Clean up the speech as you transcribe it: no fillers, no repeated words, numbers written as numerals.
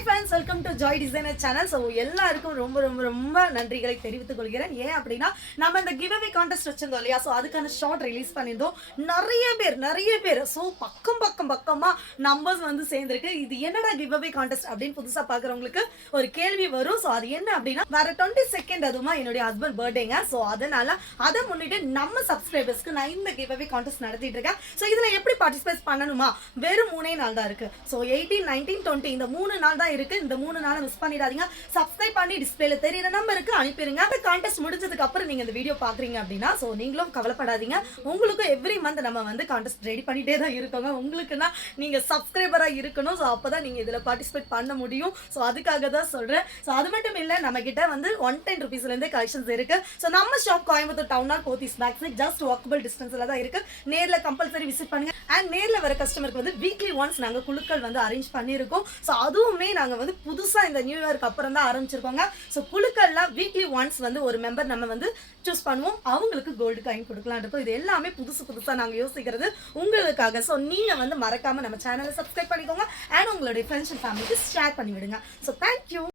Hi friends, welcome to Joy designer channel. So எல்லாருக்கும் ரொம்ப ரொம்ப ரொம்ப நன்றிகளை தெரிவித்துக் கொள்கிறேன். ஏன் அப்படின்னா நம்ம இந்த கிவ் அவே கான்டெஸ்ட் வச்சிருந்தோம் இல்லையா, ஸோ அதுக்கான ஷார்ட் ரிலீஸ் பண்ணியிருந்தோம். நிறைய பேர் ஸோ பக்கமாக நம்பர்ஸ் வந்து சேர்ந்துருக்கு. இது என்னடா கிவ் அவே கான்டெஸ்ட் அப்படின்னு புதுசாக பார்க்குறவங்களுக்கு ஒரு கேள்வி வரும். ஸோ அது என்ன அப்படின்னா, வேற 22 அதுமா என்னுடைய ஹஸ்பண்ட் பர்த்டேங்க. ஸோ அதனால அதை முன்னிட்டு நம்ம சப்ஸ்கிரைபர்ஸ்க்கு நான் இந்த கிவ் அவே கான்டெஸ்ட் நடத்திட்டு இருக்கேன். ஸோ இதில் எப்படி பார்ட்டிசிபேட் பண்ணணுமா, வெறும் 3 நாள் தான் இருக்கு. ஸோ 18, 19, 20 இந்த 3 நாள் தான் இருக்கு. இந்த 3 நாளை மிஸ் பண்ணிடாதீங்க. சப்ஸ்கிரைப் பண்ணி டிஸ்பிளேல தெரியுற நம்பருக்கு அனுப்பிடுங்க. அந்த கான்டெஸ்ட் முடிஞ்சதுக்கு அப்புறம் நீங்க இந்த வீடியோ பாக்குறீங்க அப்படின்னா, சோ நீங்களும் கவலைப்படாதீங்க. உங்களுக்கு எவ்ரி மந்த் நம்ம வந்து கான்டெஸ்ட் ரெடி பண்ணிட்டே தான் இருக்கோங்க. உங்களுக்குன்னா நீங்க சப்ஸ்கிரைபரா இருக்கணும். சோ அப்பதான் நீங்க இதுல பார்ட்டிசிபேட் பண்ண முடியும். சோ அதுக்காக தான் சொல்றேன். சோ அது மட்டும் இல்ல, நம்ம கிட்ட வந்து 110 ரூபீஸ்ல இருந்து கலெக்ஷன்ஸ் இருக்கு. சோ நம்ம shop Coimbatore town hall Pothys back side just walkable டிஸ்டன்ஸ்ல தான் இருக்கு. நேர்ல கம்பல்சரி விசிட் பண்ணுங்க. அண்ட் நேர்ல வர கஸ்டமருக்கு வந்து வீக்லி ஒன்ஸ் நாங்க குழுக்கள் வந்து அரேஞ்ச் பண்ணியிருக்கோம். ஸோ அதுவுமே நாங்கள் வந்து புதுசாக இந்த நியூ இயர்க்கு அப்புறம் தான் ஆரம்பிச்சிருக்கோங்க. ஸோ குழுக்கள்லாம் வீக்லி ஒன்ஸ் வந்து ஒரு மெம்பர் நம்ம வந்து சூஸ் பண்ணுவோம். அவங்களுக்கு கோல்டு காயின் கொடுக்கலாம் இருக்கும். இது எல்லாமே புதுசாக நாங்கள் யோசிக்கிறது உங்களுக்காக. ஸோ நீங்கள் வந்து மறக்காமல் நம்ம சேனலை சப்ஸ்கிரைப் பண்ணிக்கோங்க. அண்ட் உங்களுடைய ஃப்ரெண்ட்ஸ் அண்ட் ஃபேமிலிக்கு ஷேர் பண்ணி விடுங்க. So thank you.